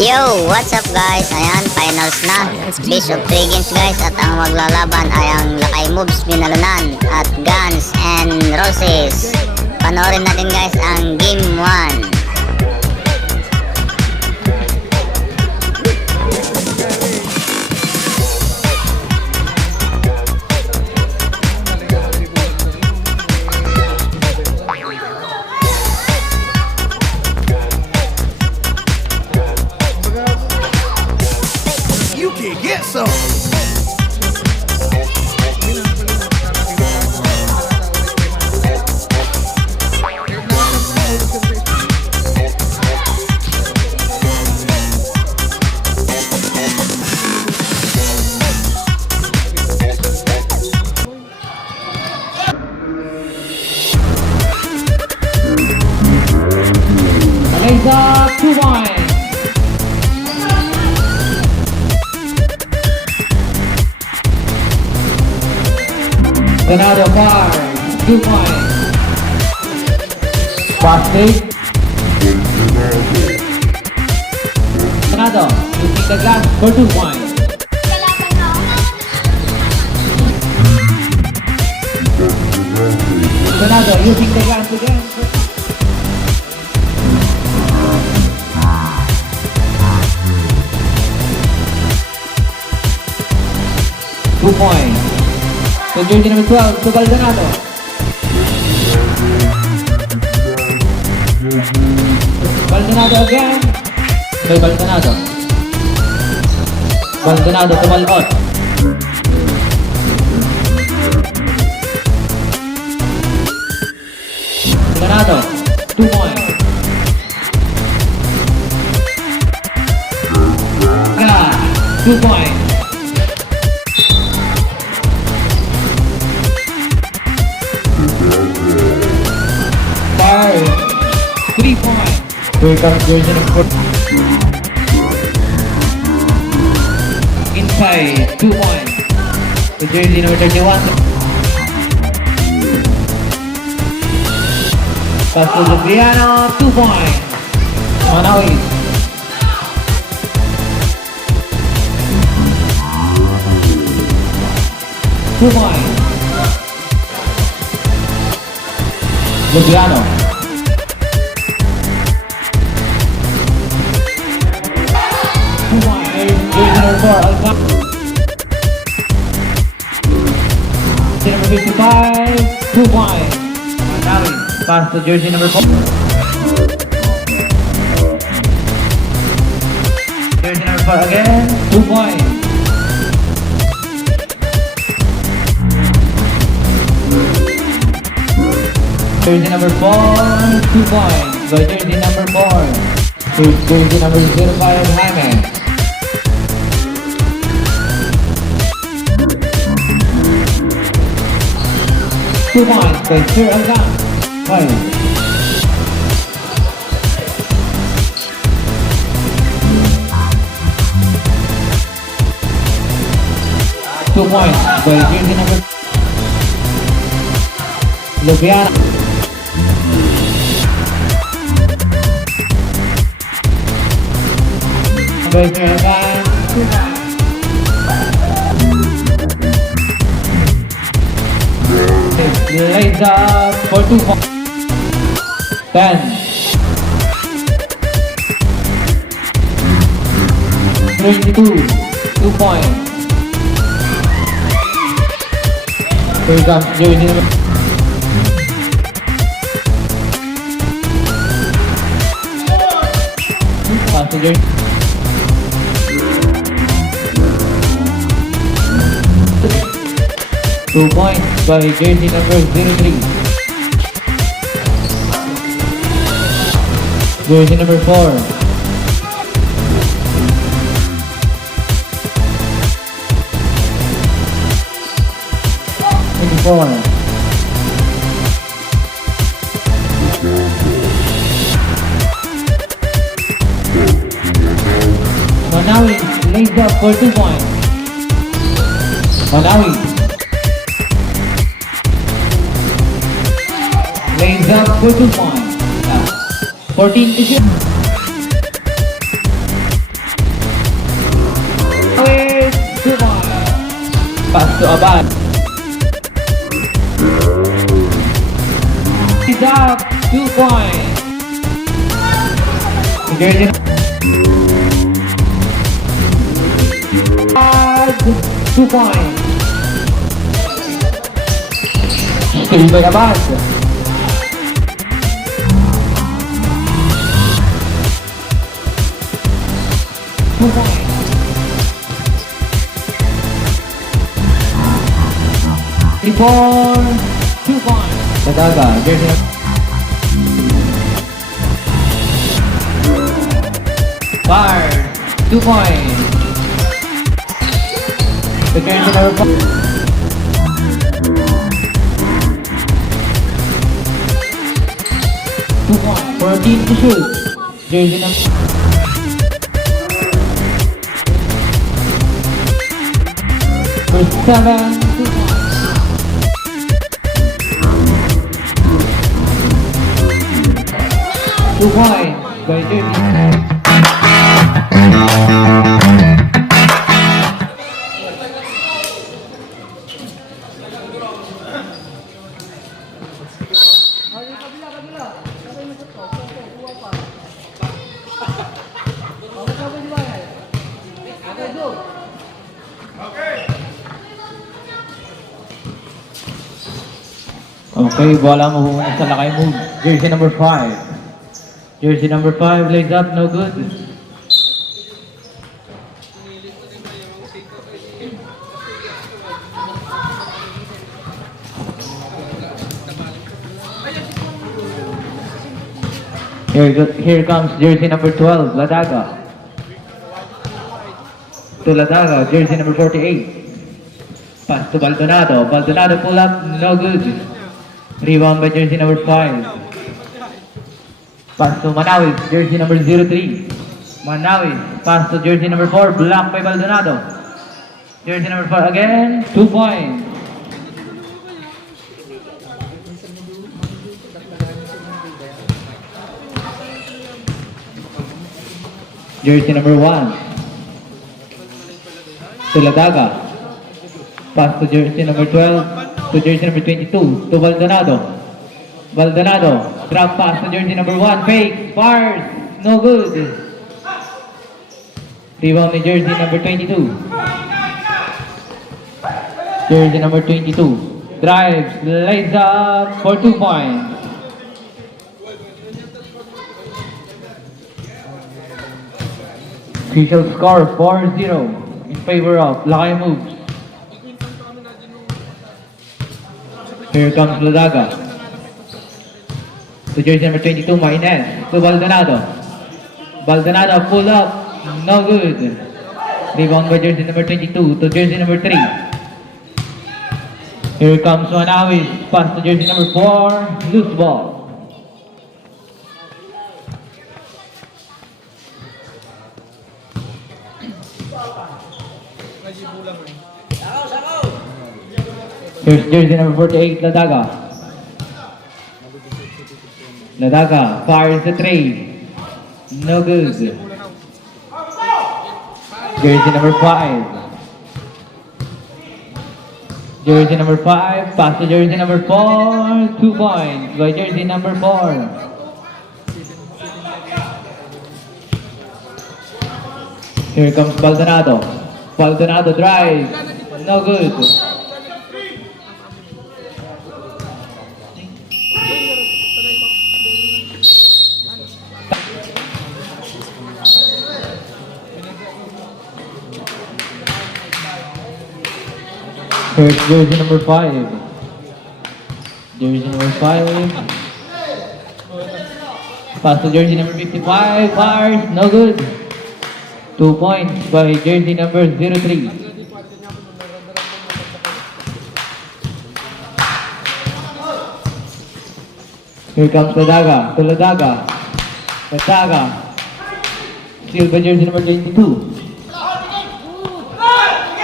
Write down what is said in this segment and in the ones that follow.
Yo! What's up guys? Ayan, finals na. Base of 3 games guys at ang maglalaban ay ang Lakay Moves Binalunan at Guns and Roses. Panoorin natin guys ang game 1. You can get some. Laser 2-1. Donado Bar 2-1. Plastic. Donado using the glass for 2-1. Donado using the glass again. 2 points. So jersey number 12 to Baldonado. Baldonado again. Kay Baldonado. Baldonado to Malot. Baldonado, 2 points. 2 points. Five, 3 points. Here comes jersey number 4. Inside, 2 points. So jersey number 31. Paso Lubriano, 2 points. Manawi. Two points. Lubriano. Jersey number 4, Alcam. Jersey number 55, 2 points. Manawi. Pass to jersey number 4. Jersey number 4 again, 2 points. Jersey number 4, 2 points. By jersey number 4. Here's jersey number 05, Jaime. Two points by Sir Algan. 2 points by jersey number Lubiana. By Sir Algan. Lays up for 2 points. 10. Two 2 points. Here comes jersey number. Pass to jersey. Two points by jersey number 03. Jersey number 4. Manawi lays up for 2 points. Manawi lays up for 2 points. 14 to 0. Pass to Abad. He's up. 2 points. Jersey Abad. 2 points. Steal by Abad. 2 points. Before 2 points. Tataga, Jersey. Bar, 2 points. The Jersey number 4. 2 points. 14 to shoot. Jersey number. For 7, 2 points. 2 points by Jersey. Okay, bola mo sa lakay move. Jersey number 5. Jersey number 5 lays up, no good. Here comes jersey number 12, Ladaga. To Ladaga, jersey number 48. Pass to Baldonado. Baldonado pull up, no good. Rebound by jersey number 5. Pass to Manawis, jersey number 03. Manawis, pass to jersey number 4, blocked by Baldonado. Jersey number 4 again, 2 points. Jersey number 1. To Ladaga. Pass to jersey number 12. To jersey number 22. To Baldonado. Baldonado. Drop pass to jersey number 1. Fake. Fires. No good. Rebound ni jersey number 22. Jersey number 22. Drives. Lays up for 2 points. Official score 4-0 in favor of Lakay Moves. Here comes Ladaga. To jersey number 22, Maines. To Baldonado. Baldonado pull up. No good. Rebound by jersey number 22 to jersey number 3. Here comes Manawis. Pass to jersey number 4. Loose ball. Here's jersey number 48, Ladaga. Ladaga fires the 3. No good. Jersey number 5. Jersey number 5, pass to jersey number 4. 2 points by jersey number 4. Here comes Baldonado. Baldonado drives. No good. Here's jersey number 5. Jersey number 5. Pass to jersey number 55. Fires. No good. 2 points by jersey number 03. Here comes Ladaga. To Ladaga. Ladaga. Steal by jersey number 22.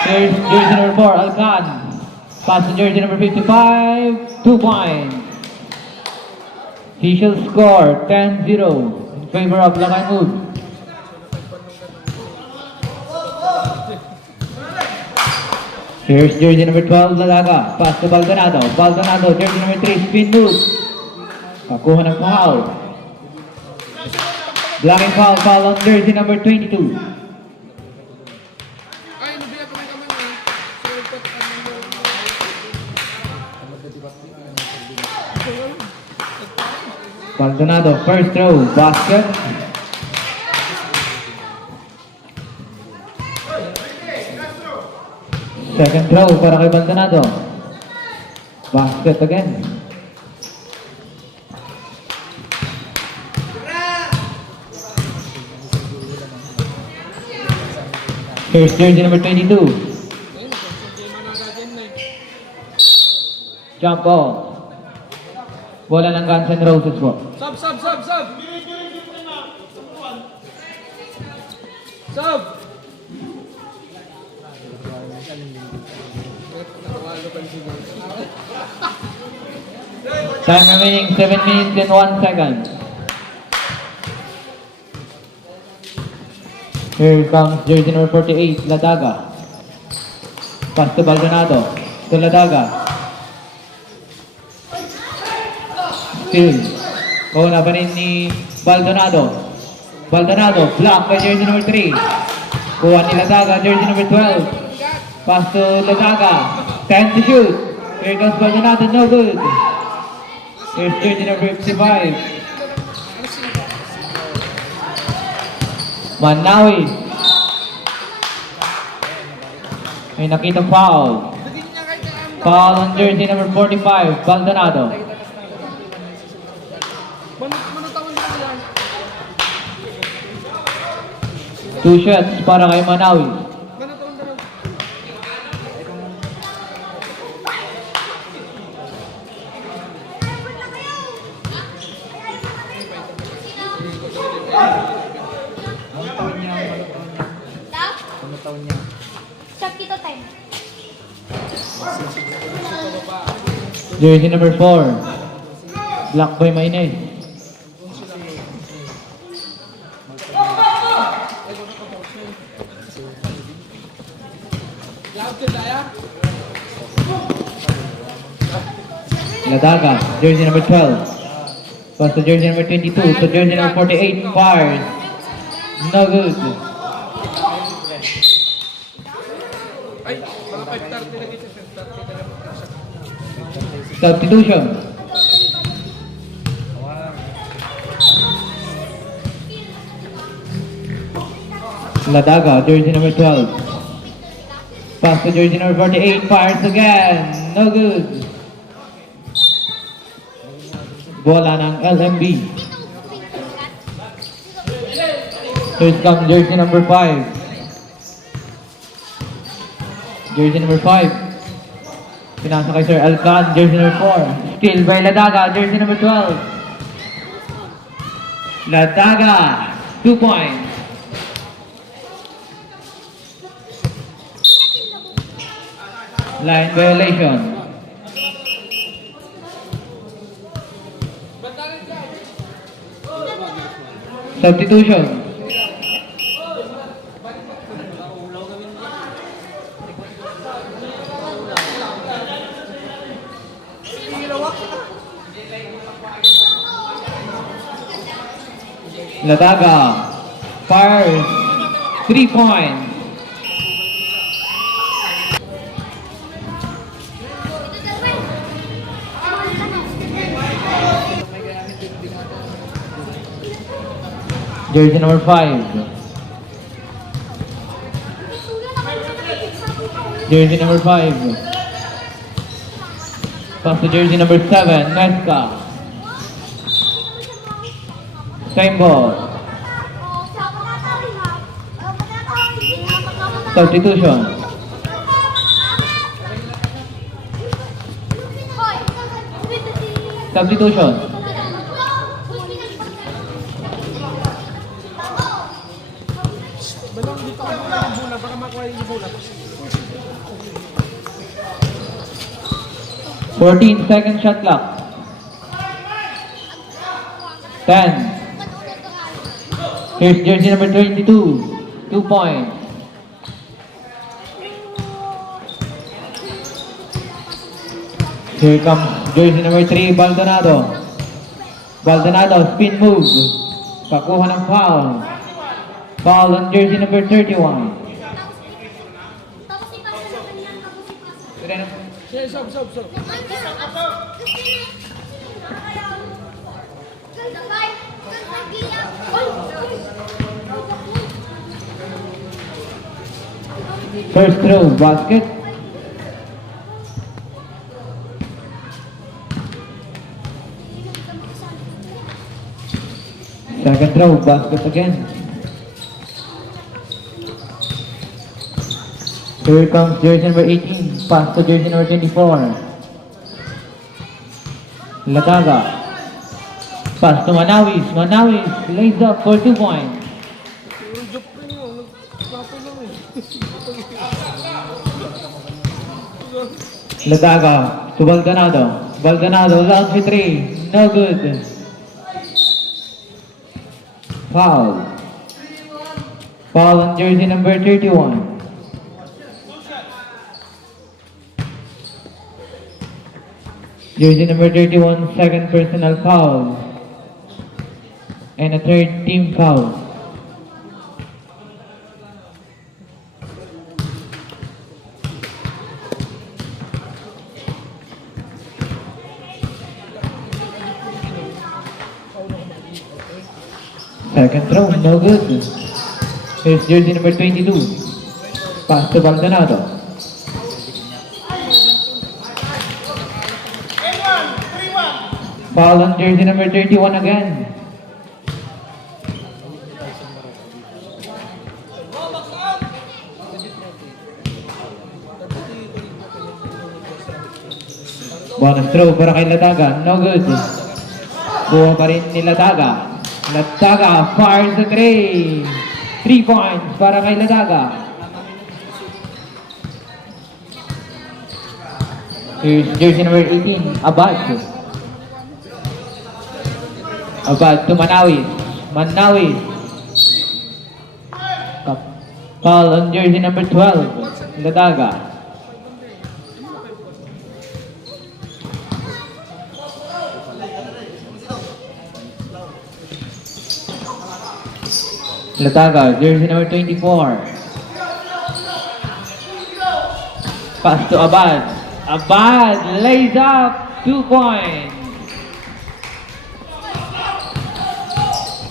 Here's jersey number 4, Alcan. Pass to jersey number 55. 2 points. Official score 10-0 in favor of Lakay Moves. Here's jersey number 12, Lalaga. Pass to Baldonado. Baldonado, jersey number 3, spin move. Pakuha ng foul. Blocking foul, foul on jersey number 22. Ay, nabiyak kami kami nga. So, Baldonado, first throw, basket. Second throw para kay Baldonado. Basket again. Here's jersey number 22. Jump ball. Bola ng Guns N' Roses po. Sub! Sub! Time remaining 7 minutes and 1 second. Here comes jersey number 48, Ladaga. Pass to Baldonado. To Ladaga. Still. Wala pa rin ni Baldonado. Baldonado, block by jersey number 3. Kuha ni Ladaga, jersey number 12. Pass to Ladaga. Time to shoot. Here comes Baldonado, no good. Here's jersey number 55. Manawi. May nakita foul. Foul on jersey number 45, Baldonado. Manutawin na lang. 2 shots para kay Manawi. Manutawin na lang. Shot kita time. Jersey number 4, Black Boy Maynay. Ladaga, jersey number 12. Pass to jersey number 22, to jersey number 48, fires. No good. Ay, mga 5:30 na dito. 5:30 na lang. Substitution. Ladaga, jersey number 12. Pass to jersey number 48, fires again. No good. Bola ng LMB. Here comes jersey number 5. Jersey number 5. Pinasa kay Sir Alcan, jersey number 4. Steal by Ladaga, jersey number 12. Ladaga, 2 points. Line violation. Substitution. Ladaga fires 3 points. Jersey number 5. Jersey number 5. Pass to jersey number 7, Mesca. Same ball. Substitution. Substitution. Balong dito ako ng bola, baka makuha yung bola. 14 second shot clock. 10. Here's jersey number 22. 2 points. Here comes jersey number 3, Baldonado. Baldonado, spin move. Pakuha ng foul. Foul on jersey number 31. Tapos ipasa sa kanya. Tapos ipasa. Sige, sob. First throw, basket. Second throw, basket again. Here comes jersey number 18, pass to jersey number 24. Lataga. Pass to Manawis. Manawis lays up for 2 points. Yung joke pa yun. Nagpapo lang eh. Lataga to Baldonado. Baldonado out for 3. No good. Foul. Foul on jersey number 31. Jersey number 31, second personal foul. And a third team foul. Second throw, no good. Here's jersey number 22. Pass to Baldonado. Foul on jersey number 31 again. Bonus throw para kay Lataga. No good. Buha pa rin ni Lataga. Lataga fires the 3. 3 points para kay Lataga. Here's jersey number 18, Abad. Abad to Manawis. Manawis. Foul on jersey number 12, Lataga. Lataga, jersey number 24. Pass to Abad. Abad lays up 2 points.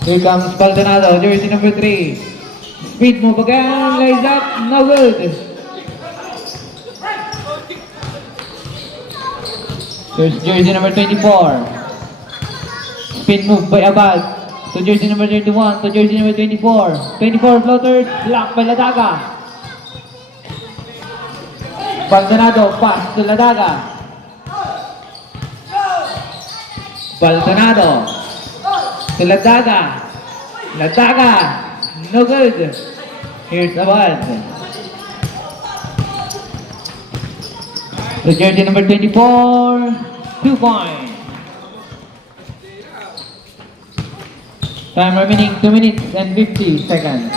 Here comes Baldonado, jersey number 3. Speed move again, lays up, no good. Here's jersey number 24. Spin move by Abad. To jersey number 31, to jersey number 24. 24 floater, blocked by Lataga. Baldonado, pass to Lataga. Baldonado to Lataga. Lataga, no good. Here's Abad. To jersey number 24, 2 points. Time remaining 2 minutes and 50 seconds.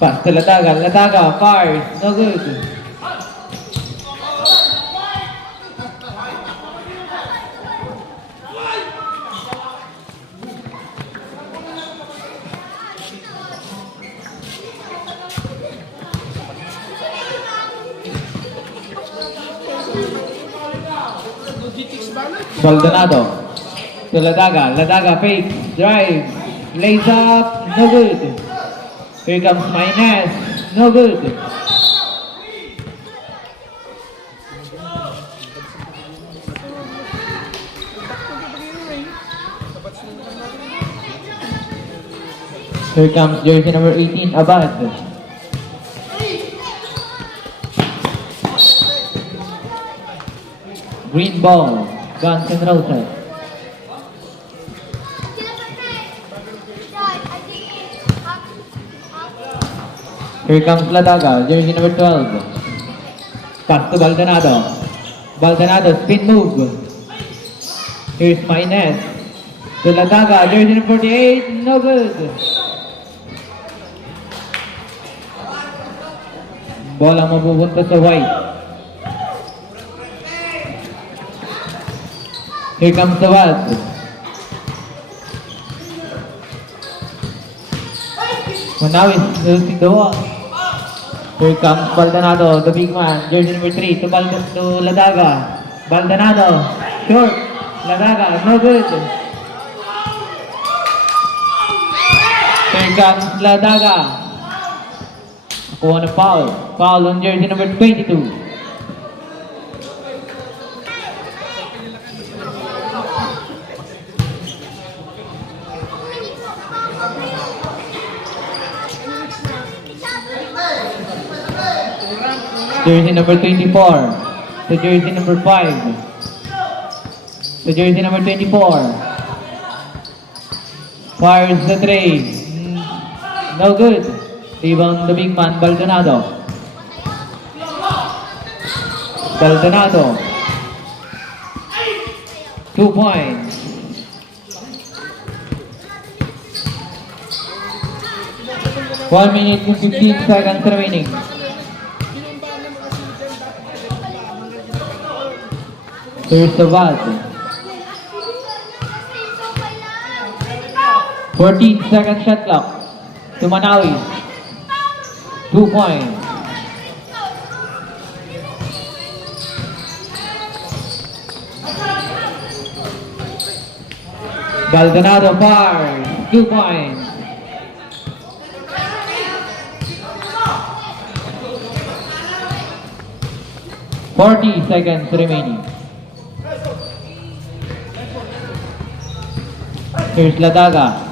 Pass to Lataga. Lataga fires. No good. Baldonado. To Lataga. Lataga fake. Drive. Lays up. No good. Here comes Maynes. No good. Here comes jersey number 18, Abad. Green ball. Guns N' Roses. Here comes Lataga, jersey number 12. Pass to Baldonado. Baldonado, spin move. Here's Maynes. To Lataga, jersey number 48, no good. Bola mapupunta sa white. Here comes the Wild. Manawi is losing the ball. Here comes Baldonado, the big man, jersey number 3 to Ladaga. Baldonado, short. Ladaga, no good. Here comes Ladaga. Nakuha na foul. Foul on jersey number 22. Jersey number 24 to jersey number 5 to jersey number 24. Fires the tray. No good. Rebound the big man, Baldonado. Baldonado. 2 points. One minute and 15 seconds remaining. Here's the Vaz. 14 second shot clock to Manawi. 2 points. Baldonado fires. 2 points. 40 seconds remaining. Here's Ladaga.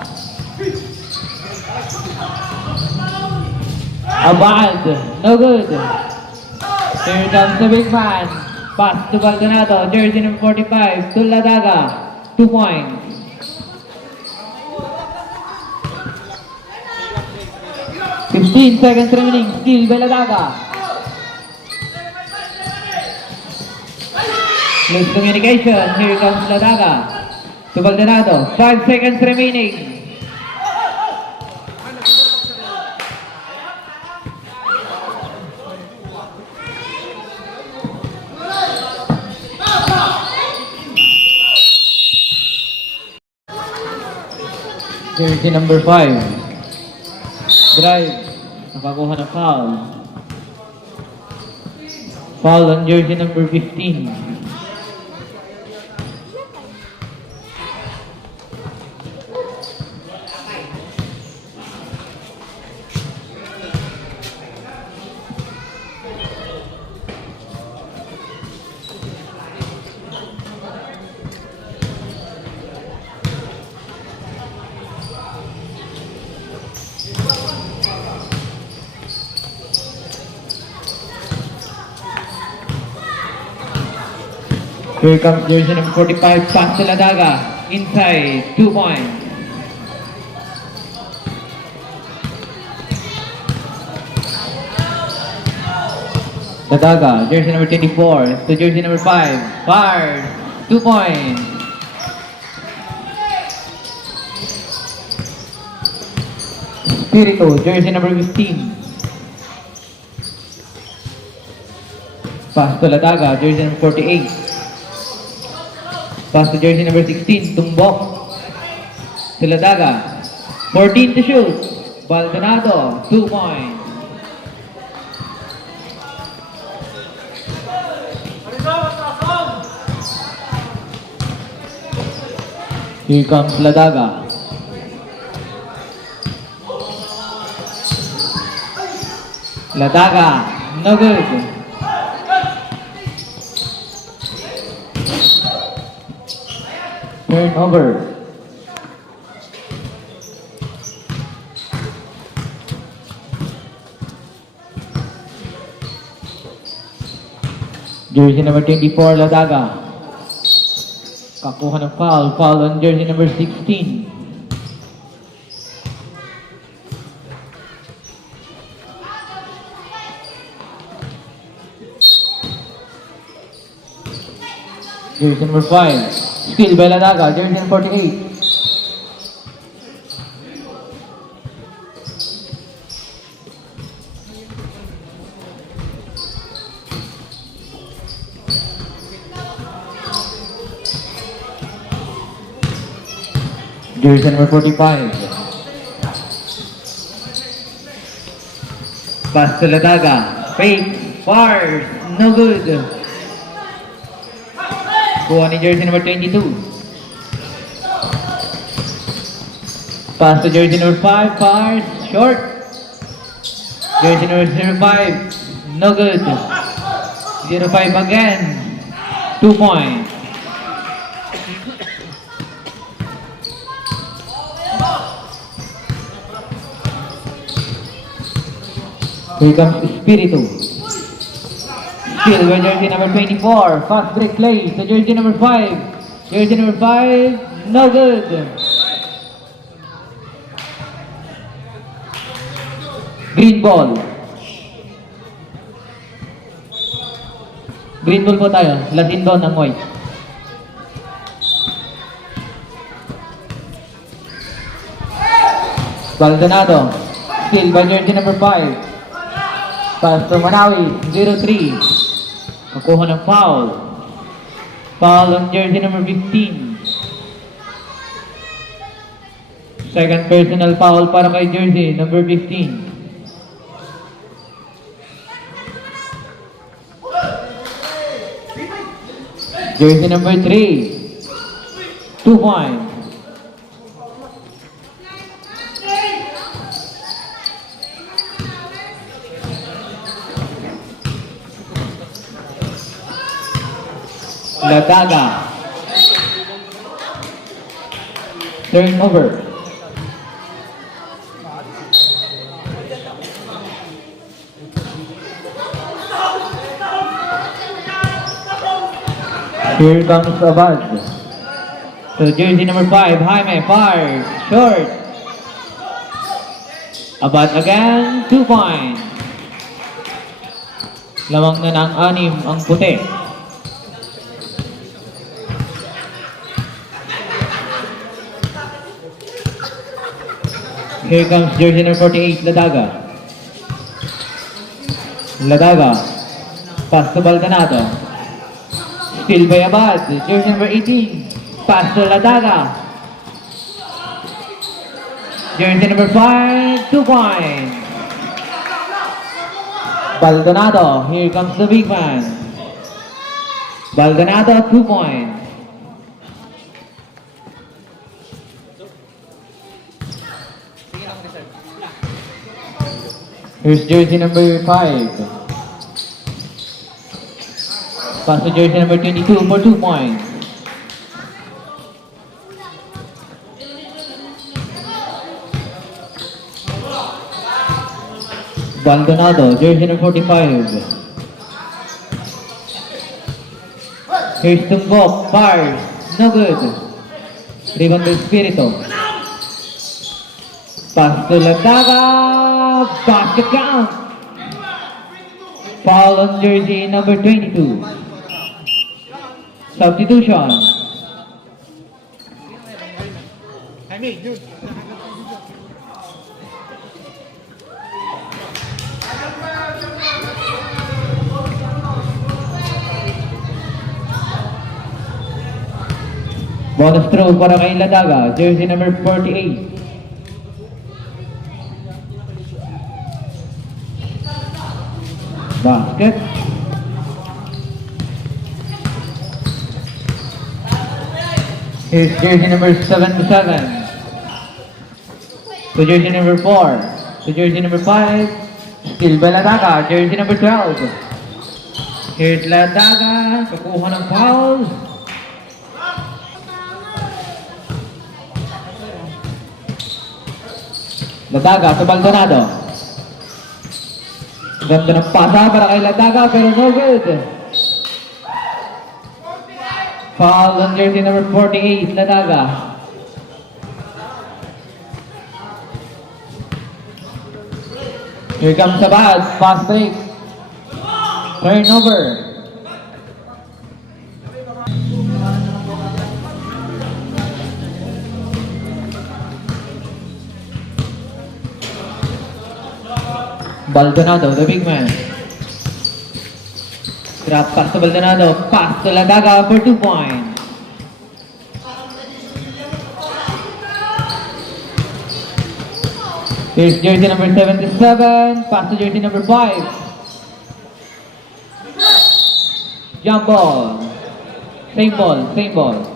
Abad, no good. Here comes the big man. Pass to Baldonado, jersey number 45 to Ladaga. 2 points. 15 seconds remaining. Steal by Ladaga. Loose communication. Here comes Ladaga. To Baldonado. 5 seconds remaining. Jersey number 5. Drive. Nakakuha ng foul. Foul on jersey number 15. Here comes jersey number 45, pass to Ladaga. Inside, 2 points. Ladaga, jersey number 24, to jersey number 5. Fires, 2 points. Spirito, jersey number 15. Pass to Ladaga, jersey number 48. Pass to jersey number 16, Tumbok. To Ladaga. 14 to shoot. Baldonado, 2 points. Here comes Ladaga. Ladaga, no good. Turnover. Jersey number 24, Ladaga. Kakuha ng foul. Foul on jersey number 16. Jersey number 5. Steal by Ladaga, jersey number 48. Jersey number 45. Pass to Lataga. Fake. Fars. No good. Kuha ni jersey number 22. Pass to jersey number 5. Fars. Short. Jersey number 05. No good. 05 again. 2 points. Here comes Espiritu. Still with jersey number 24. Fast break play to jersey number 5. Jersey number 5. No good. Green ball. Green ball po tayo. Lasin doon ang white. Baldonado. Still by jersey number 5. Pass to Manawi. 0-3. Makuha ng foul. Foul on jersey number 15. Second personal foul para kay jersey number 15. Jersey number 3. 2 points. Lataga. Turnover. Here comes Abad. So jersey number 5, Jaime, far, short. Abad again, 2 points. Lamang na ng 6 ang puti. Here comes jersey number 48, Ladaga. Ladaga. Pass to Baldonado. Still by Abad. Jersey number 18. Pass to Ladaga. Jersey number 5, 2 points. Baldonado. Here comes the big man. Baldonado, 2 points. Here's jersey number 5. Pass to jersey number 22 for 2 points. Baldonado, jersey number 45. Here's Tumbok, fires, no good. Rebound by Espiritu. Pass to Lataga. Basket count. Foul on jersey number 22. Substitution. Bonus throw para kay Ladaga, jersey number 48. Basket. Here's jersey number 77. To jersey number 4. To jersey number 5. Still by Ladaga, jersey number 12. Here's Ladaga, kakuha ng foul. Ladaga to Baldonado. Ganda ng pasa para kay Ladaga pero no good. Foul on jersey number 48, Ladaga. Here comes Abad, fast break. Turnover. Baldonado, the big man. Drop pass to Baldonado, pass to Ladaga for 2 points. Here's jersey number 77, pass to jersey number 5. Jump ball. Same ball, same ball.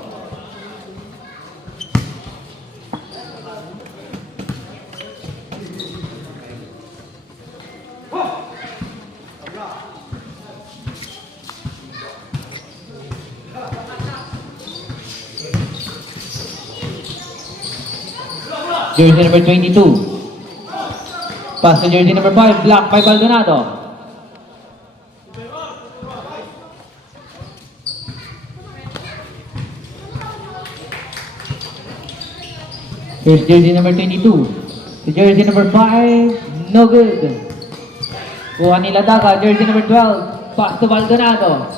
Jersey number 22. Pass to jersey number 5, blocked by Baldonado. Here's jersey number 22. To jersey number 5, no good. Kuha nila Daga, jersey number 12. Pass to Baldonado.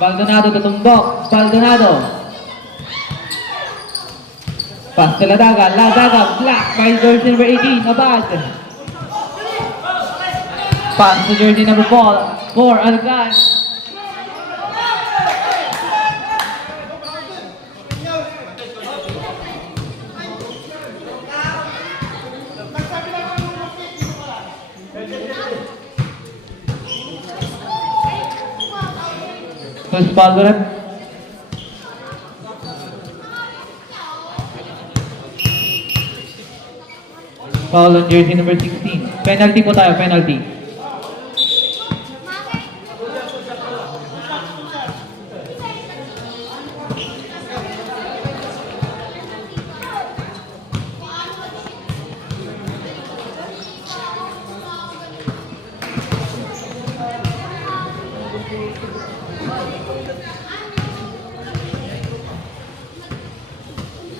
Baldonado tutumbok. Baldonado. Pass to Ladaga, blocked by jersey number 18, Abad. Pass to jersey number 4, Algan. Who's fouled ulit? Foul on jersey number 16. Penalty po tayo, penalty.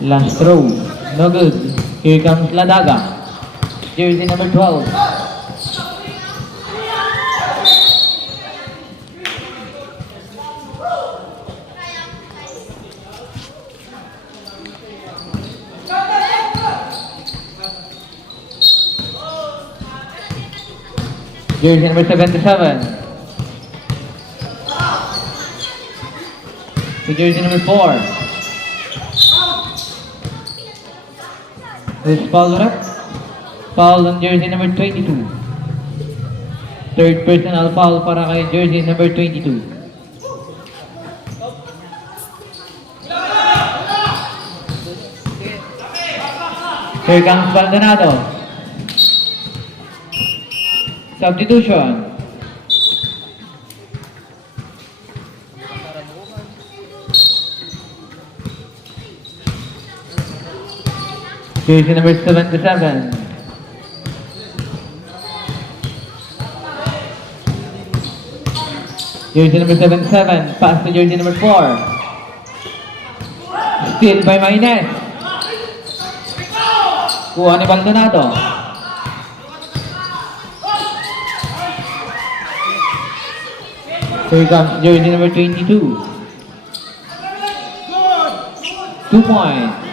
Last throw. No good. Here comes Ladaga. Jersey number 12. Jersey number 77. To jersey number 4. Who's fouled up? Foul on jersey number 22. Third personal foul para kay jersey number 22. Here comes Baldonado. Substitution. Jersey number 77. Jersey number 77, pass to jersey number 4. Steal by Maynez. Kuha ni Baldonado. Here comes jersey number 22. 2 points.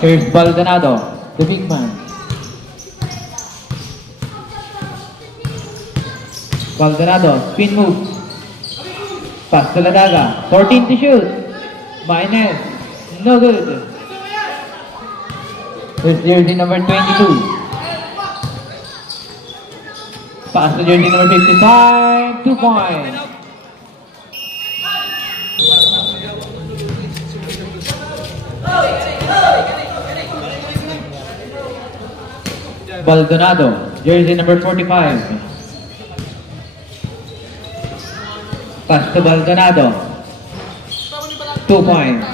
Here's Baldonado, the big man. Baldonado, spin move. Pass to Ladaga, 14 to shoot. Maynez, no good. Here's jersey number 22. Pass to jersey number 55, 2 points. Baldonado, jersey number 45. Pass to Baldonado. 2 points.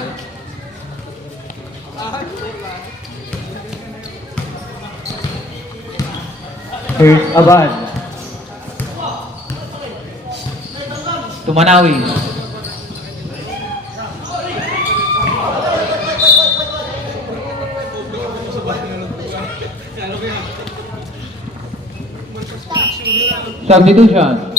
Here's Abad. To Manawi. Substitution.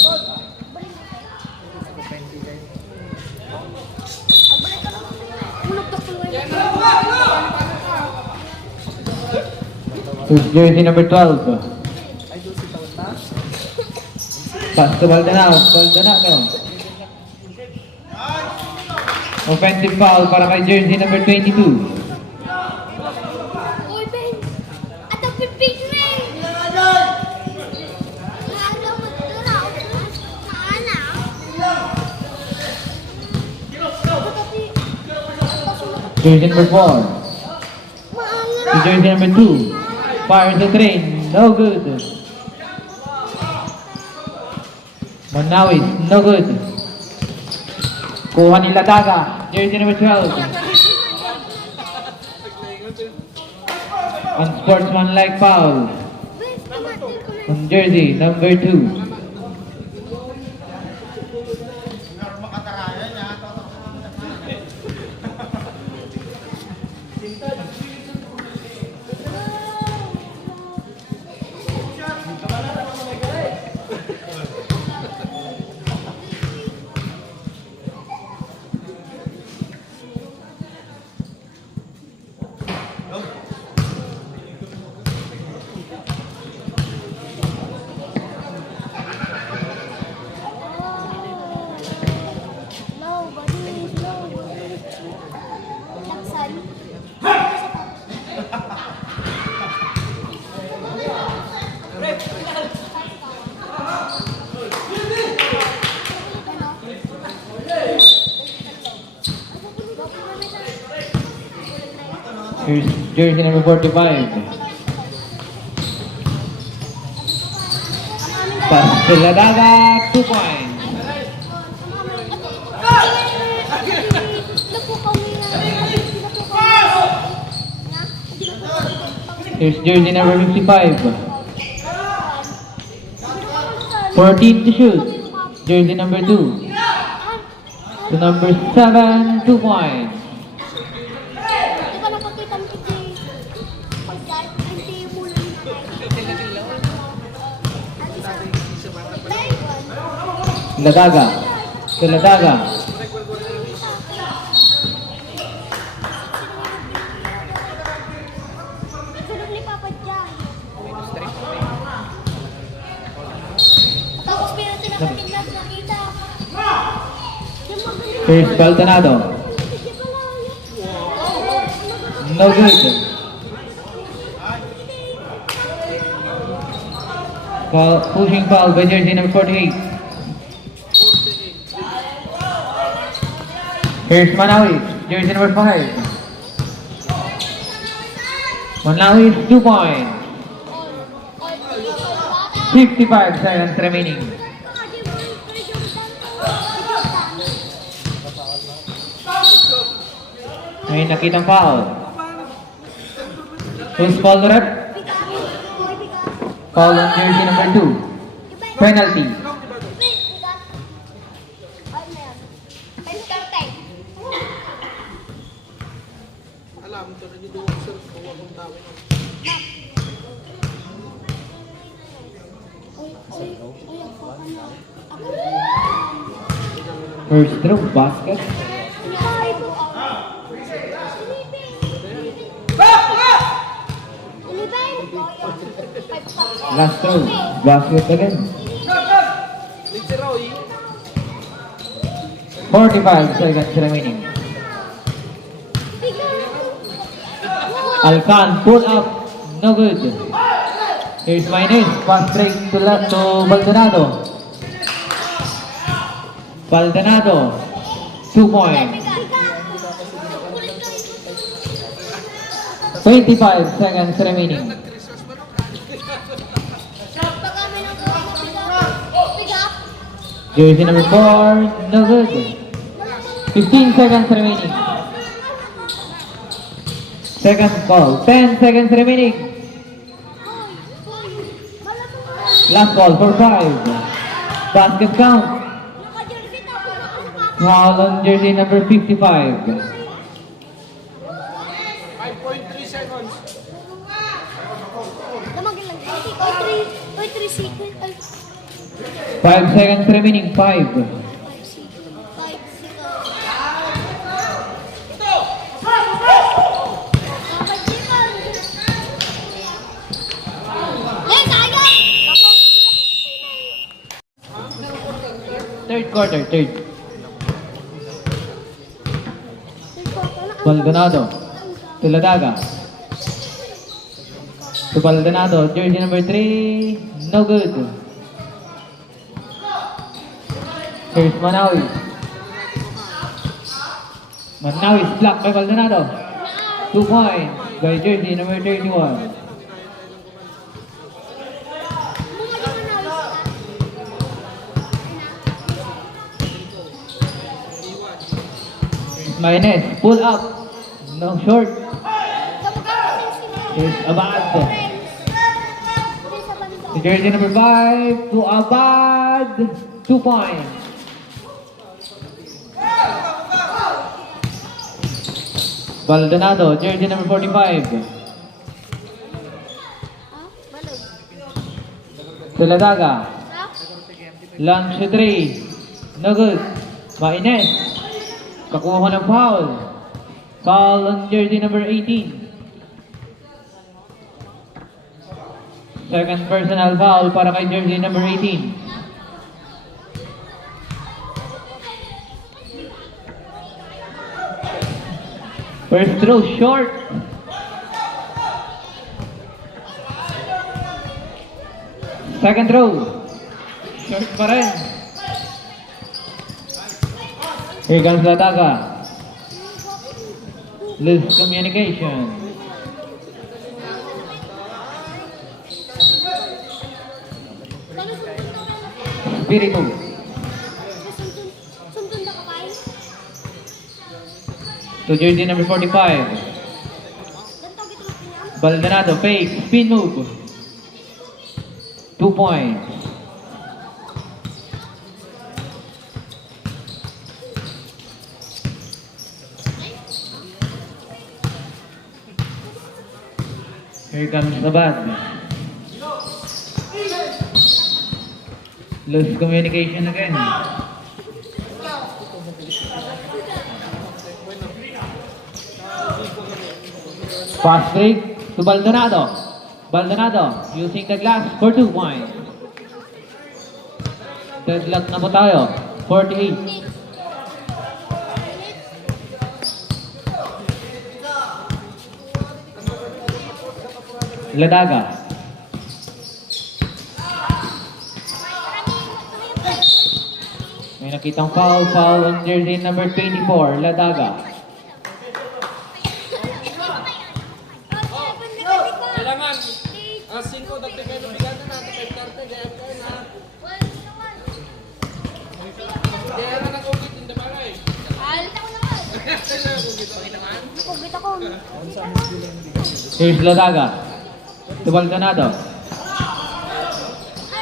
Here's jersey number 12. Pass to Baldonado. Offensive foul para kay jersey number 22. Uy, Ben! At ang pipig mo eh! Nagaw mo ito na. Maana. Jersey number 4. Maana. To jersey number 2. Fires the train. No good. Manawis. No good. Kuha ni Ladaga. Jersey number 12. Unsportsmanlike foul. Ben, tumatil ko na. On jersey number 2. Laksan. Here's jersey number 45. Pass to Ladaga. 2 points. Here's jersey number 55. 14 to shoot. Jersey number 2. To number 7. 2 points. Di ba nakakita mo ito eh? Pag-guard, hindi yung mula yung Ladaga. To Ladaga. Sunod ni Papa dyan. Tapos pero tinapatingnan nakita. Yung magaling. Here's Baldonado. No good. Pushing foul by jersey number 48. Here's Manawis, jersey number 5. Manawis, 2 points. 55 seconds remaining. May nakitang foul. Who's foul the rep? Foul on jersey number 2. Penalty. Alam, ito na dito ako sir. Kawa kong tao. First throw, basket. Last throw, basket again. Dito Roy. 45 seconds remaining. Alcan, pull up, no good. Here's Maynes, pass break to Baldonado. Baldonado, 2 points. 25 seconds remaining. Jersey number 4, no good. 15 seconds remaining. Second ball, 10 seconds remaining. Last ball for 5. Basket count. Foul on jersey number 55. 5.3 seconds. Lamagin lang. 3 seconds. 5 seconds remaining, 5. quarter, third. Bal. Baldonado. To Ladaga. To Baldonado. Jersey number 3. No good. Here's Manawi. Manawi is blocked by Baldonado. 2 points by jersey number 31. Here's Maynez. Pull up. No short. Here's Abad. To jersey number 5. To Abad. 2 points. Baldonado, jersey number 45. Tuladaga. Lunch 3. No good. Maynez. Kakuha ng foul. Foul on jersey number 18. Second personal foul para kay jersey number 18. First throw, short. Second throw. Short pa rin. Here comes Ladaga. Loose communication. Spiritu. To jersey number 45. Baldonado, fake, spin move. 2 points. Here comes Abad. Loose communication again. Fast break to Baldonado. Baldonado using the glass for 2 points. Deadlock na po tayo. 48. Ladaga. May nakitang foul on jersey number 24, Ladaga. Kailangan, 5 dagdag kayo ng bigatan natin, 5 dyan kayo na. Kaya na nag-ugit yung damagay. Alit ako naman. Ugit ako. Here's Ladaga. To Baldonado.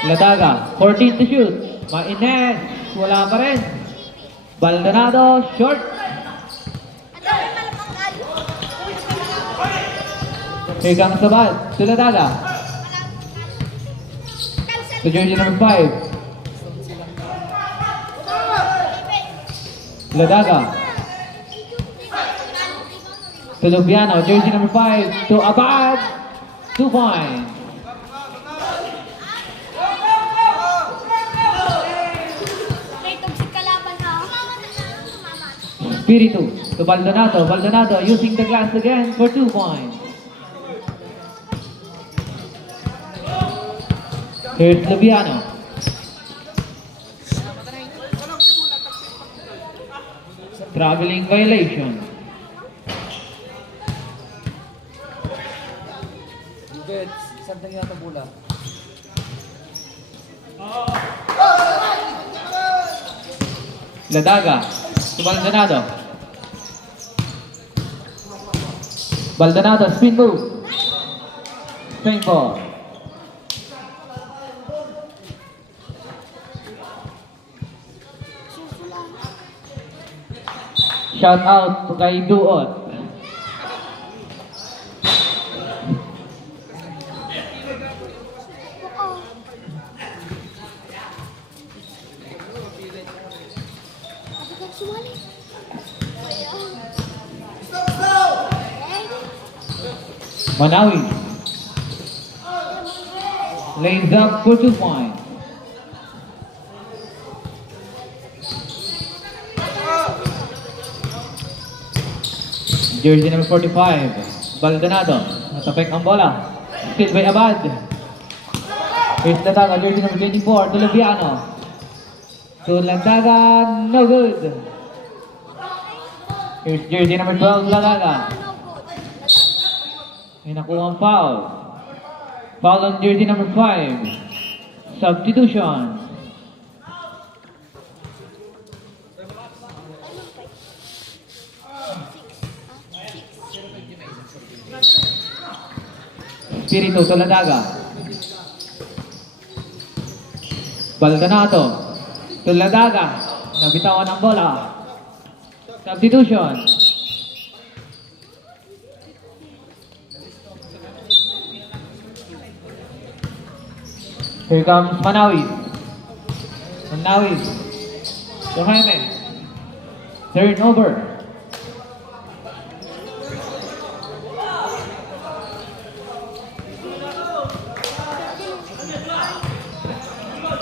Ladaga, 14 to shoot. Maynez, wala pa rin. Baldonado, short. Here comes Abad. To Ladaga. To jersey number 5. Ladaga. To Lubiano, jersey number 5. To Abad. 2 points. Spiritu to Baldonado. Baldonado using the glass again for 2 points. Here's Lubiano. Traveling violation. Good. Saan na yata bola? Ladaga to Baldonado. Baldonado, spin move. Swing ball. Shout out to kay Duot. Manawi lays up for 2 points. Jersey number 45, Baldonado. Natapek ang bola. Still by Abad. Here's Ladaga, jersey number 24, Tulabiano. Ladaga, no good. Here's jersey number 12, Ladaga. May nakuha ang foul. Foul on jersey number 5. Substitution. Espiritu Tuladaga. Baldonado. Tuladaga. Nabitawan ang bola. Substitution. Here comes Manawis. Manawis. To Jaime. Turnover.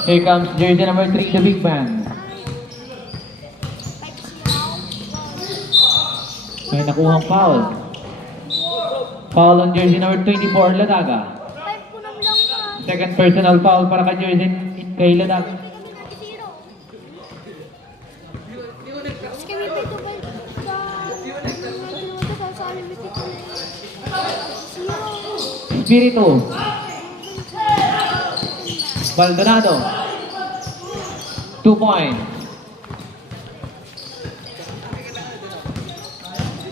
Here comes jersey number 3, the big man. May nakuhang foul. Foul on jersey number 24, Ladaga. 5 ko lang pa. Second personal foul para kay jersey kay Ladaga. Tapos kami dito ba sa limited ko. Espiritu. Baldonado. 2 points.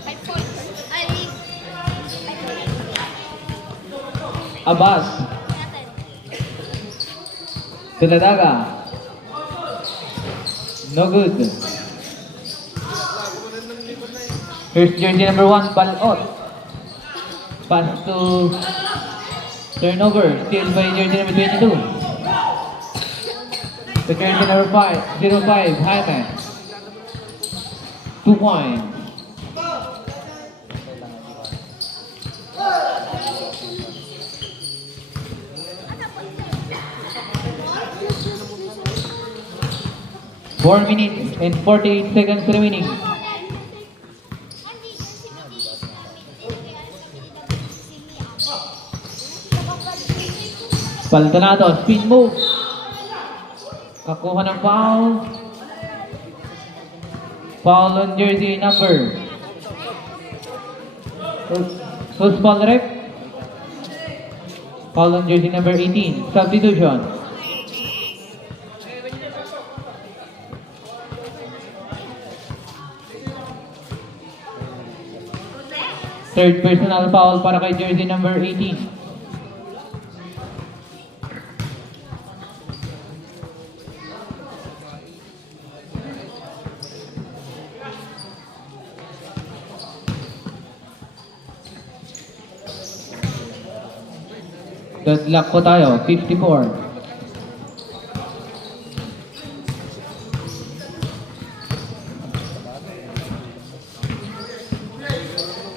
5 points. Ay, Abbas. Tuladaga. No good. Here's jersey number 1, Balot. Pass to turnover. Still by jersey number 22. The jersey number 05, Jaime. 2 points. Four minutes and 48 seconds remaining. Baldonado, spin move. Kakuha ng foul. Foul on jersey number. Who's foul rep? Foul on jersey number 18. Substitution. Third personal foul para kay jersey number 18. Good luck po tayo, 54.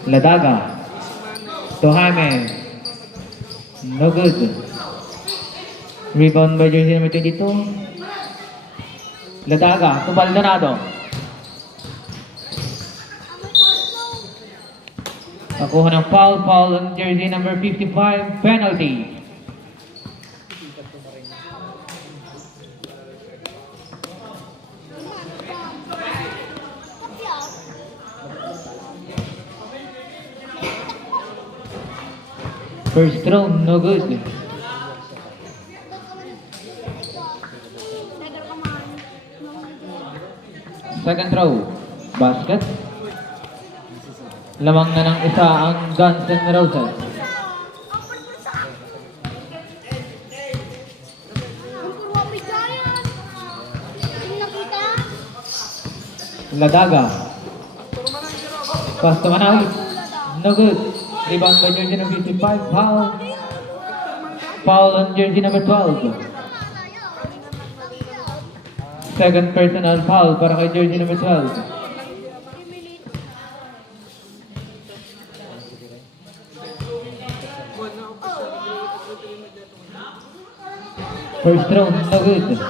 Ladaga. To Jaime. No good. Rebound by jersey number 22. Ladaga to Baldonado. Nakuha ng foul on jersey number 55, penalty. First throw, no good. Second throw, basket. Lamang na ng isa ang Guns N' Roses. Ladaga. Pass to Manawis. No good. Rebound by jersey number 55. Foul. Foul on jersey number 12. Second personal foul para kay jersey number 12. First throw, no good.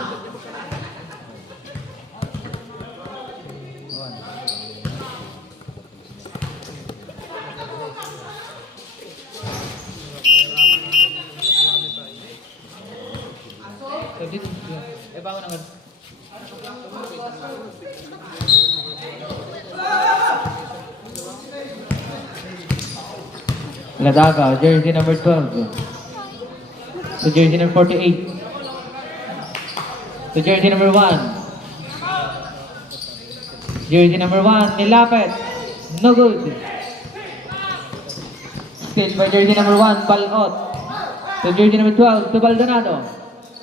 naman. Ladaga, jersey number 12. To jersey number 48. To jersey number 1. Jersey number 1, nilapit. No good. Still by jersey number 1, Balot. To jersey number 12, to Baldonado.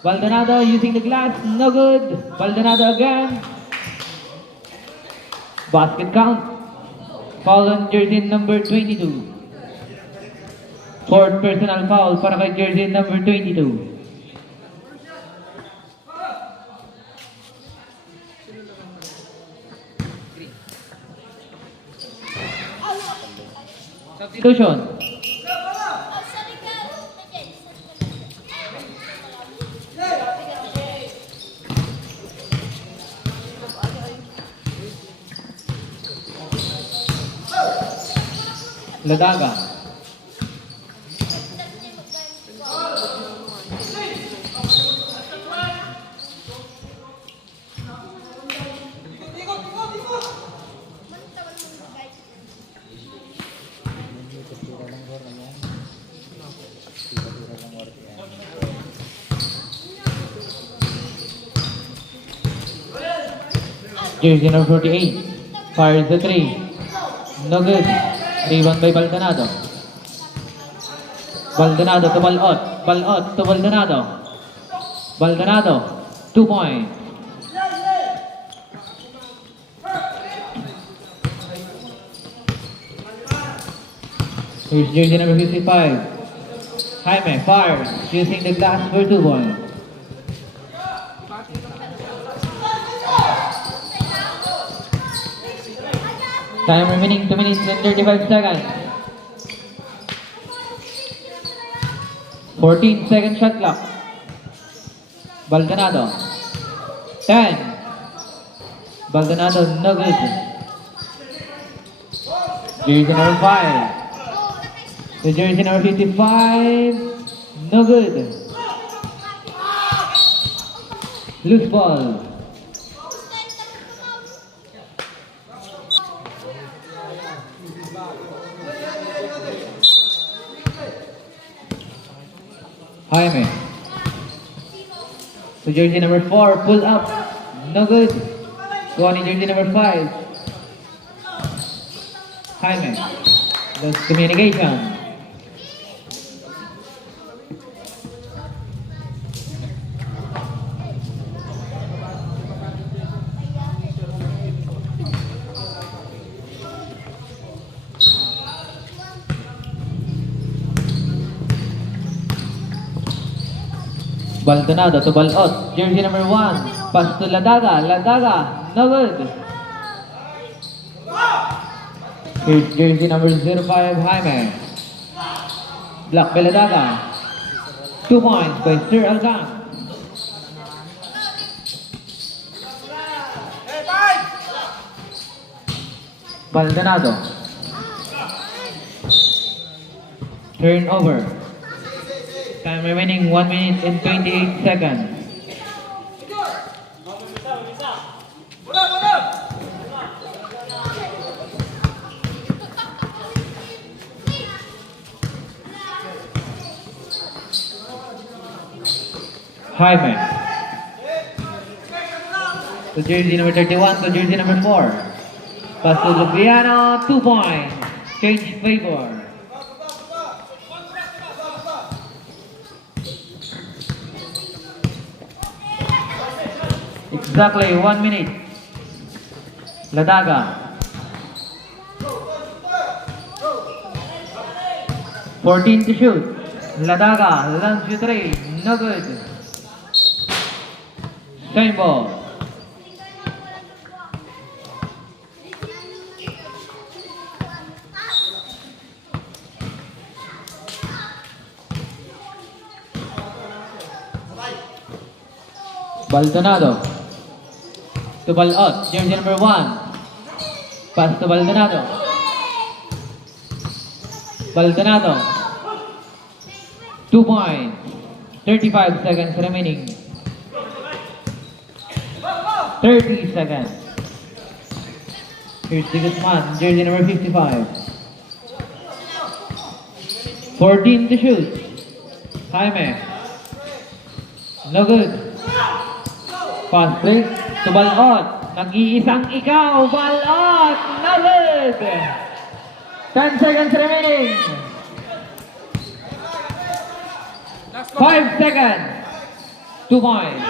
Baldonado using the glass, no good. Baldonado again. Basket count. Foul on jersey number 22. Fourth personal foul para kay jersey number 22. Substitution. Ladaga. Jersey number 48 fires the 3. No good. Rebound by Baldonado. Baldonado to Balot. Balot to Baldonado. Baldonado. 2 points. Here's jersey number 55. Jaime fires using the glass for 2 points. Time remaining 2 minutes and 35 seconds. 14-second shot clock. Baldonado. 10. Baldonado, no good. Jersey number 5. The jersey number 55, no good. Loose ball. Jaime. So jersey number 4, pull up. No good. Go on in jersey number 5. Jaime. Lost communication. Baldonado to Balot. Jersey number 1. Pass to Ladaga. Ladaga. No good. Here's jersey number 05, Jaime. Block by Ladaga. 2 points by Sir Algang. Baldonado. Turnover. Time remaining 1 minute and 28 seconds. Jaime. To jersey number 31, to jersey number 4. Pass to Luciano, 2 points. Change favor. Exactly 1 minute. Ladaga. 14 to shoot. Ladaga, lands you 3. No good. Same ball. Baldonado. To Balot, jersey number 1. Pass to Baldonado. Baldonado. 2 points. 35 seconds remaining. 30 seconds. Here's the Guzman, jersey number 55. 14 to shoot. Jaime. No good. Fast break to Balot. Nag-iisang ikaw, Balot. No good. 10 seconds remaining. 5 seconds. 2 points.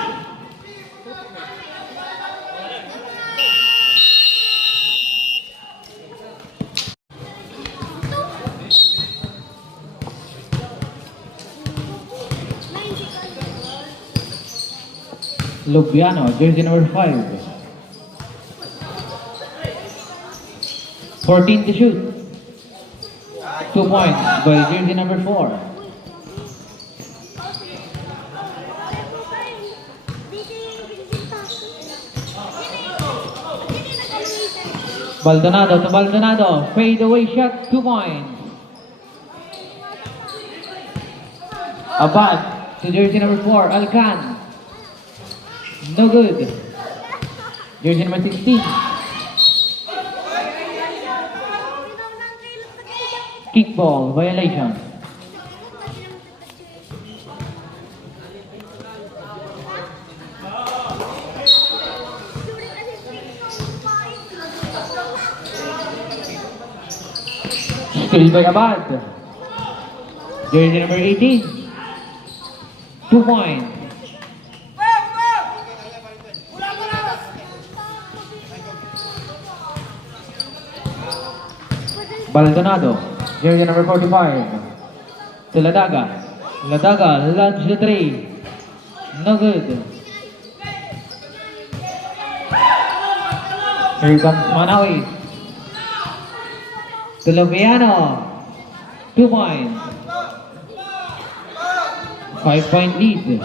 Lubiano, jersey number 5. 14 to shoot. 2 points by jersey number 4. Baldonado to Baldonado. Fade away shot, 2 points. Abad to jersey number 4, Alcan. No good. Jersey number 16. Kickball violation. Steal by Abad. Jersey number 18. 2 points. Baldonado, jersey number 45. To Ladaga. Ladaga, lunge the 3. No good. Here comes Manawi. To Lubiano. 2 points. 5-point lead.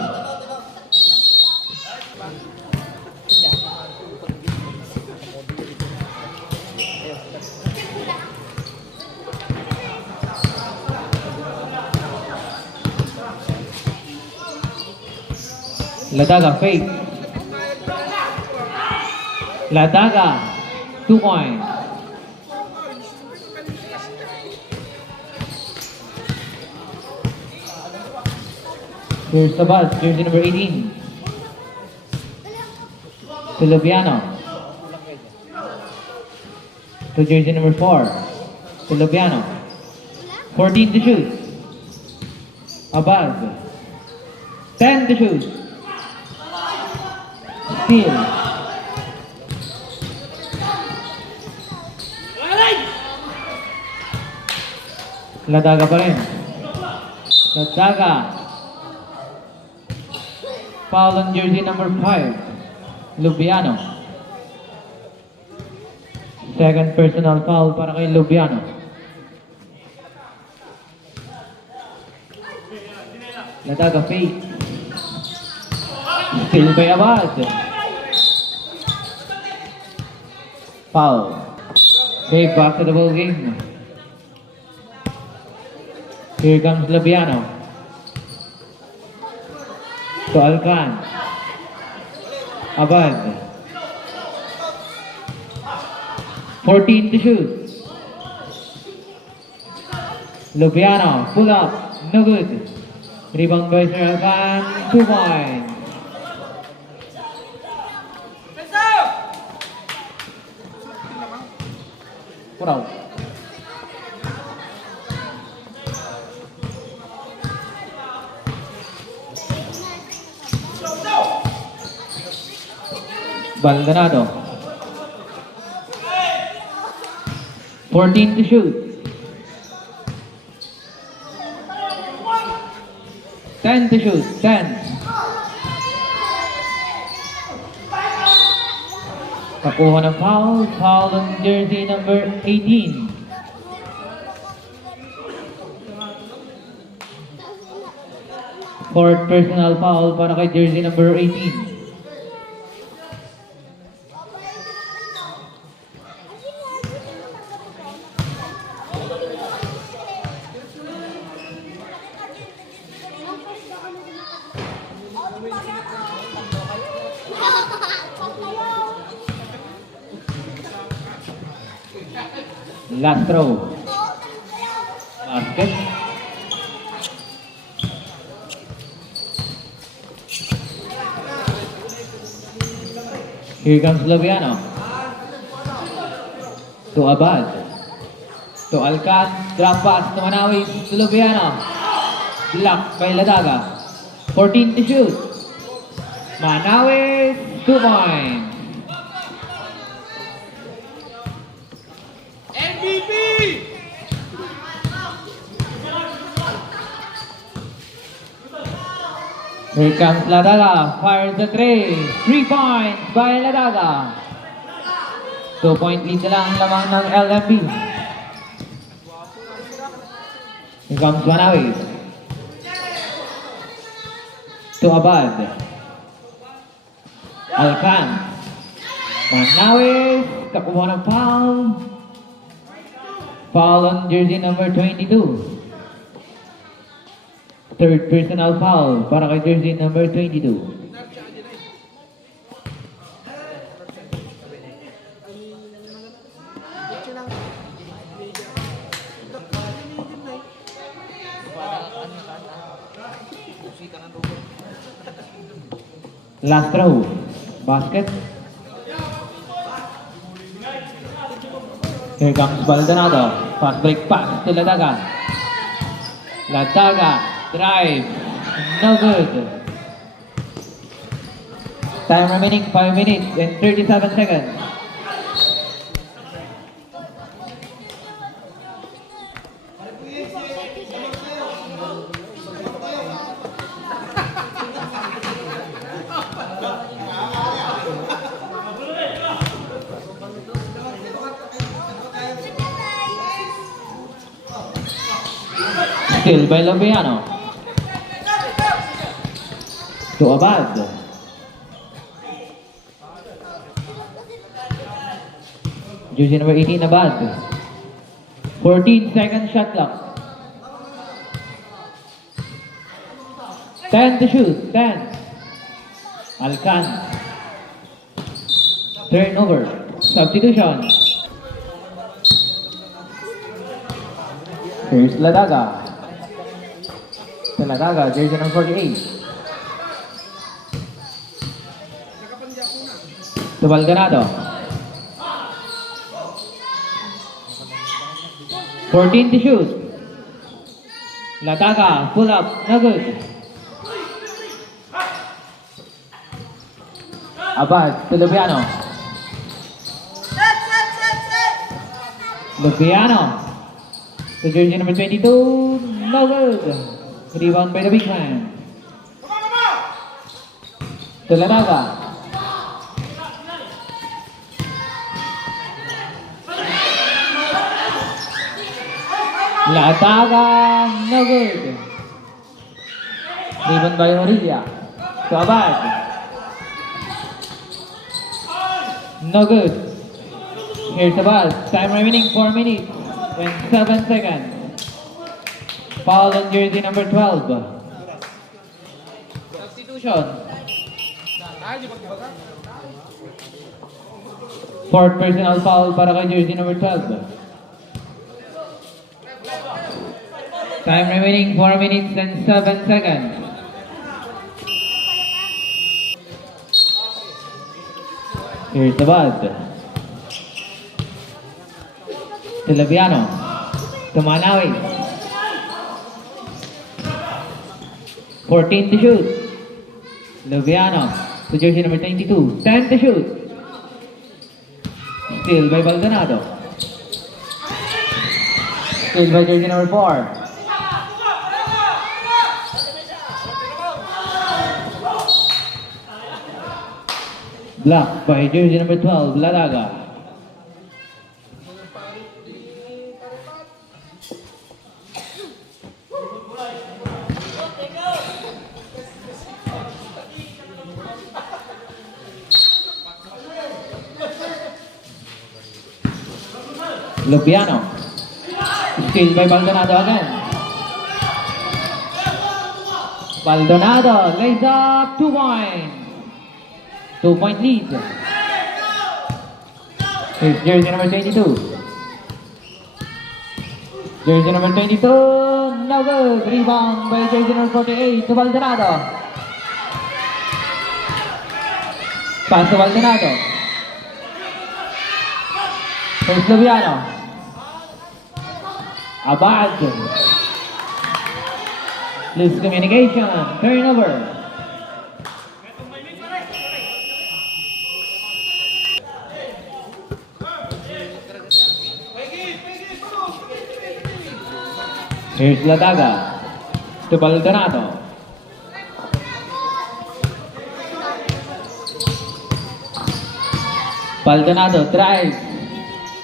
Ladaga fake. Ladaga 2 points. Here's the bus, jersey number 18. To Lubiano. To jersey number 4. To Lubiano. 14 to shoot. Abad. 10 to shoot. Steal. Ladaga pa rin. Ladaga. Foul on jersey number 5. Lubiano. Second personal foul para kay Lubiano. Ladaga fake. Steal by Abad. Foul. Okay, back to the ball game. Here comes Lubiano. To Alcan. Abad. 14 to shoot. Lubiano, pull up. No good. Rebound by Sir Alcan. 2 points. Wow. Baldonado. 14 to shoot. 10 to shoot. 10. Kakuha ng foul. Foul on jersey number 18. Fourth personal foul para kay jersey number 18. Last throw. Basket. Here comes Laviano. To Abad. To Alcan. Drop pass to Manawis. To Laviano. Blocked by Ladaga. 14 to shoot. Manawis. 2 points. MVP! Here comes Ladaga. Fires the 3. 3 points by Ladaga. 2-point lead na lang lamang ng LMB. Here comes Manawis. To Abad. Alcan. Manawis. Kakuha ng foul. Foul on jersey number 22. Third personal foul para kay jersey number 22. Last throw. Basket. Here comes Baldonado. Fast break pass to Ladaga. Ladaga. Drive. No good. Time remaining 5 minutes and 37 seconds. Still by Laviano. To Abad. Jersey number 18, Abad. 14-second shot clock. 10 to shoot. 10. Alcan. Turnover. Substitution. Here's Ladaga. To Ladaga, jersey number 48. To Baldonado. 14 to shoot. Ladaga, pull up, no good. Abad to Lupiano. Lupiano. To jersey number 22, no good. Rebound by the big man. To Ladaga. Ladaga, no good. Rebound by Orilla. To Abad. No good. Here's Abad. Time remaining 4 minutes and 7 seconds. Foul on jersey number 12. Substitution. Fourth personal foul para kay jersey number 12. Time remaining 4 minutes and 7 seconds. Here's the bud. To Laviano. To Manawi. 14 to shoot. Laviano. To jersey number 22. 10 to shoot. Still by Baldonado. Still by jersey number 4. Blocked by jersey number 12, Ladaga. Lupiano. Still by Baldonado again. Baldonado lays up 2 points. 2-point lead. Here's jersey number 22. Jersey number 22, no good. Rebound by jersey number 48 to Baldonado. Pass to Baldonado. First Lubiano. Abad. Loose communication. Turnover. Here's Ladaga to Baldonado. Baldonado drives.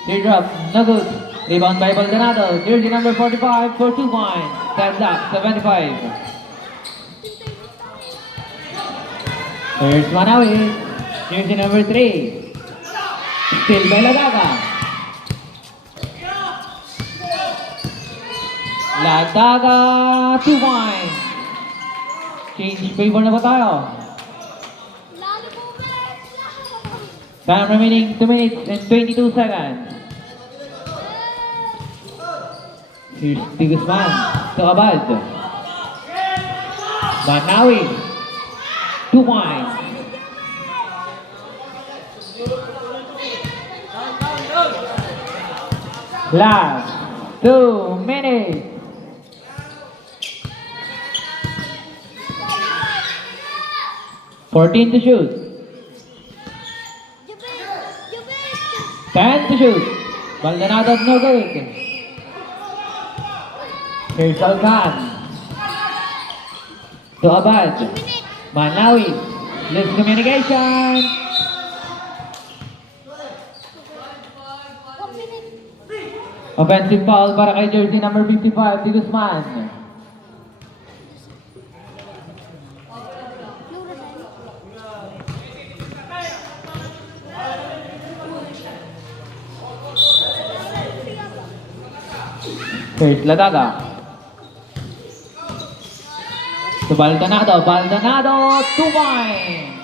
Teardrop, no good. Rebound by Baldonado. Jersey number 45 for 2 points. Time's up, 75. Here's Manawi. Jersey number 3. Still by Ladaga. Ladaga, 2 points. Change favor na ba tayo? Lalo po, guys. Time remaining 2 minutes and 22 seconds. Here's T. Guzman to Abad. Manawi, 2 points. Last 2 minutes. 14 to shoot. Jubit! 10 to shoot. Baldonado no good. Here's Alcan. To Abad. Manawi. Loose communication. 1 minute. Offensive foul para kay jersey number 55, T. Guzman. Here's Ladaga. To Baldonado. Baldonado, 2 points.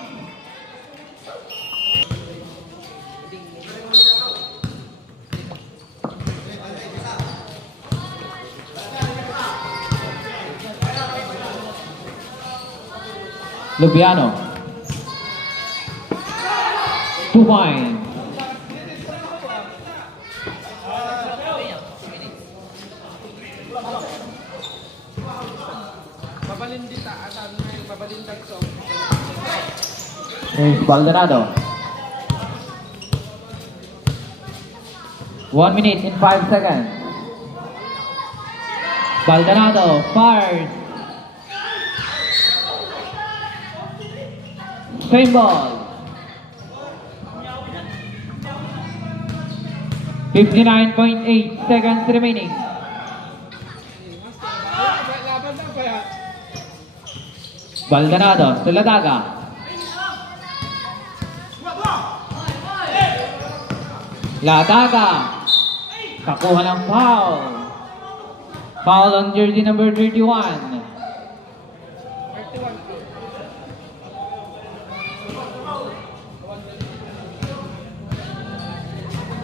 Lubiano. 2 points. Babalindita, asan na yung babalindag so. Here's Baldonado. 1 minute and 5 seconds. Baldonado fires. Same ball. 59.8 seconds remaining. Laban na ba yan? Baldonado to Ladaga. Ladaga. Kakuha ng foul. Foul on jersey number 31. 31 po.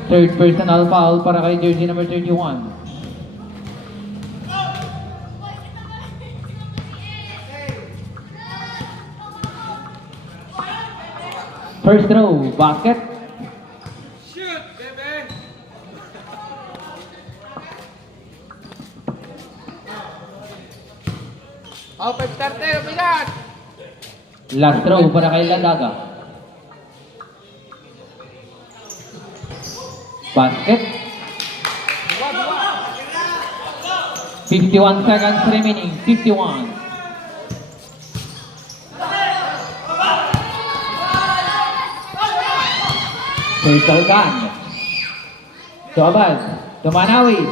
Third personal foul para kay jersey number 31. First throw, basket. Shoot, bebe! Oh, 5:30, bilat! Last throw para kay Ladaga. Basket. 51 seconds remaining. 51. Here's Alcan. To Abad. To Manawi.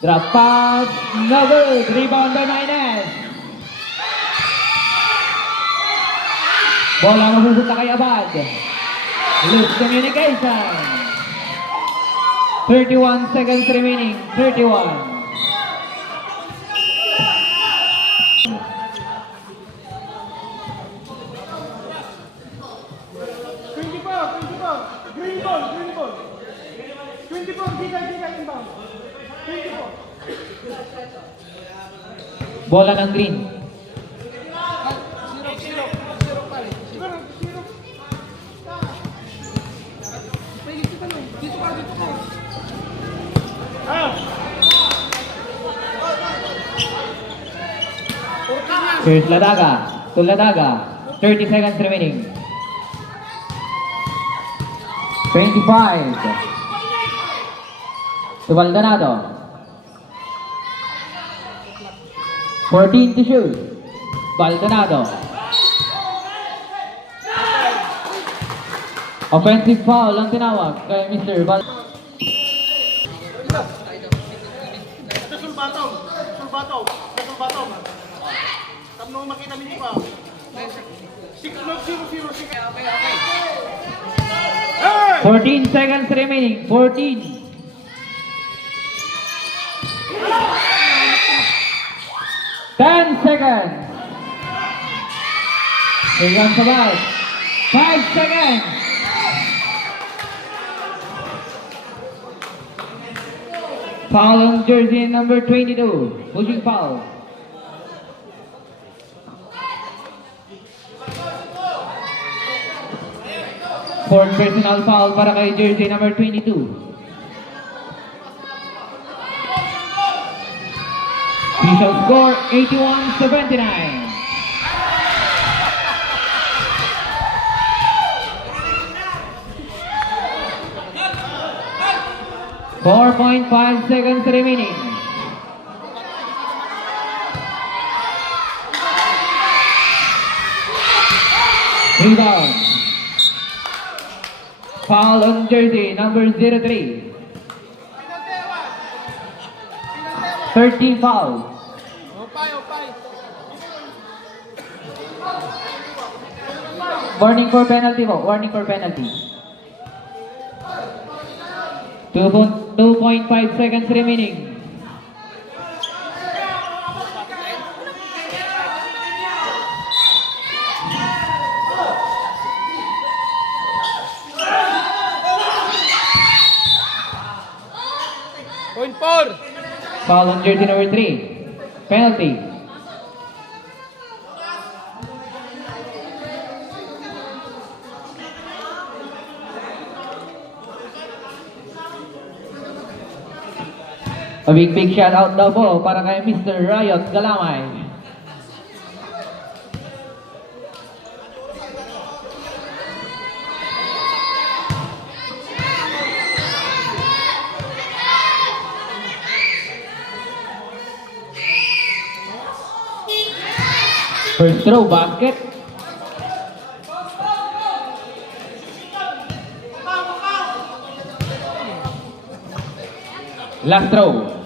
Drop pass. No good. Rebound by Maynez. Bola mapupunta kay Abad. Loose communication. 31 seconds remaining. 31. Green ball, green ball. 24, giga, inbound. Bola ng green. Zero pare. Dito ka. Here's Ladaga. To Ladaga. 30 seconds remaining. 25. To Baldonado. 14 to shoot. Baldonado. Offensive foul ang tinawag kay Mr. Baldonado. Sulbatong. Tamno makita mo pa. 14 seconds remaining. 14. 10 seconds. Here comes the ball. 5 seconds. Foul on jersey number 22. Pushing foul. Fourth personal foul para kay jersey number 22. Official score 81-79. .5 seconds remaining. Rebound. Foul on jersey number 03. 13 foul. Opay. Warning for penalty po. Warning for penalty. 2.5 seconds remaining. Point 4. Foul on jersey number 3. Penalty. A big shout out daw po para kay Mr. Riot Galamay. First throw basket. Last throw.